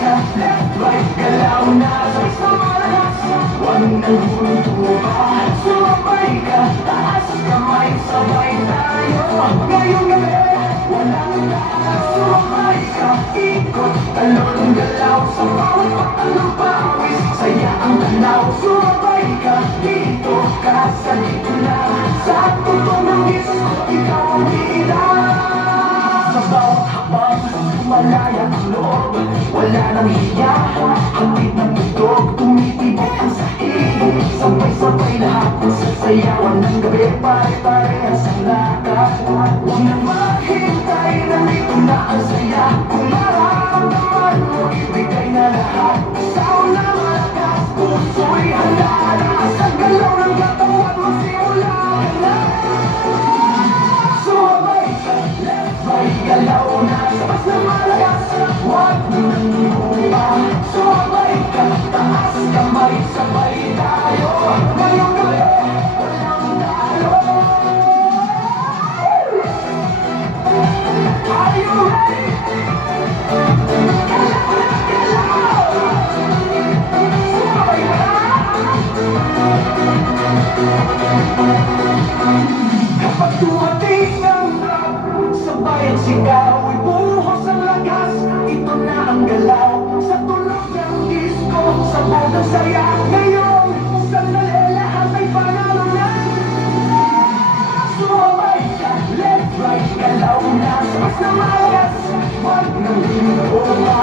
ka, left, right, galaw na sabay sa malakas. Huwag nang hulutuba, sumabay ka, taas kamay, sabay tayo. Ngayong gabi, walang taas, sumabay ka, ikot, talon, galaw, sa bawat patalong pawis, saya ang tanaw. Sumabay ka, dito ka, sa dito na, sa totoo ng Diyos ko, ikaw ang bida. Sa bawat habang, malaya ang loob, wala nang hiya, hangit ng tugtog, tumitibok ang sahig. Sabay-sabay lahat ng sasayawan ng gabi, pare-parehas ang lakad. Huwag nang maghintay, nandito na ang saya. Kung nararamdaman mo, ibigay na lahat. Sao na malakas, puso'y handa na. Sa galaw ng katawan mo, simula ka na. Sumabay ka, left, right, galaw na sabas na malakas. Huwag nang humupa, sumabay ka, taas kamay, sabay tayo. Ngayong gabi, walang talo. Are you ready? Galaw na galaw, sumabay ka. Kapag dumating ang rap, sabay ang sigaw, ibuhos ang lakas. Ito na ang galaw, sa tunog ng disco, sabog ang saya. Ngayon, sandali lahat ay panalo na. Sumabay ka, left, right, galaw na sabas na malakas. Huwag nang hulutuba,